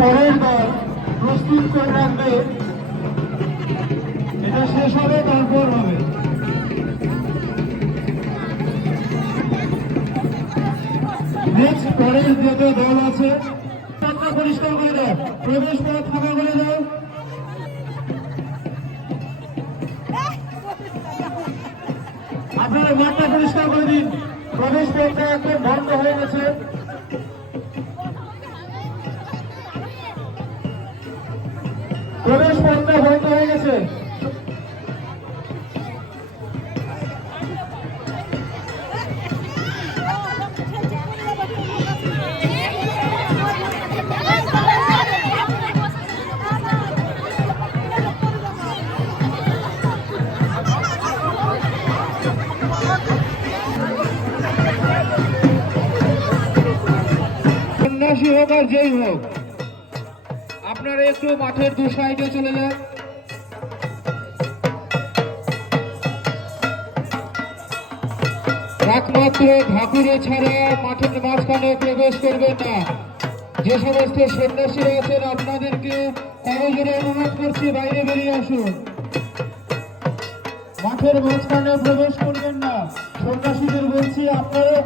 পরের দল প্রস্তুত করে রাখবে, এটা শেষ হবে তারপর হবে। নেক্সট পরের যে দল আছে পথটা পরিষ্কার করে দাও, প্রবেশ পথ ফাঁকা করে দাও। আপনারা মাঠটা পরিষ্কার করে দিন, প্রবেশ পথটা একদম বন্ধ হয়ে গেছে। প্রবেশ পথটা বন্ধ হয়ে গেছে। সন্ন্যাসী হোক আর যেই হোক, আপনারা একটু মাঠের দু সাইডে চলে যান। একমাত্র ঠাকুরে ছাড়া মাঠের মাঝখানে প্রবেশ করবেন না। যে সমস্ত সন্ন্যাসীরা আছেন আপনাদেরকে করজোড়ে অনুরোধ করছি, বাইরে বেরিয়ে আসুন। মাঠের মাঝখানে প্রবেশ করবেন না, সন্ন্যাসীদের বলছি আপনারা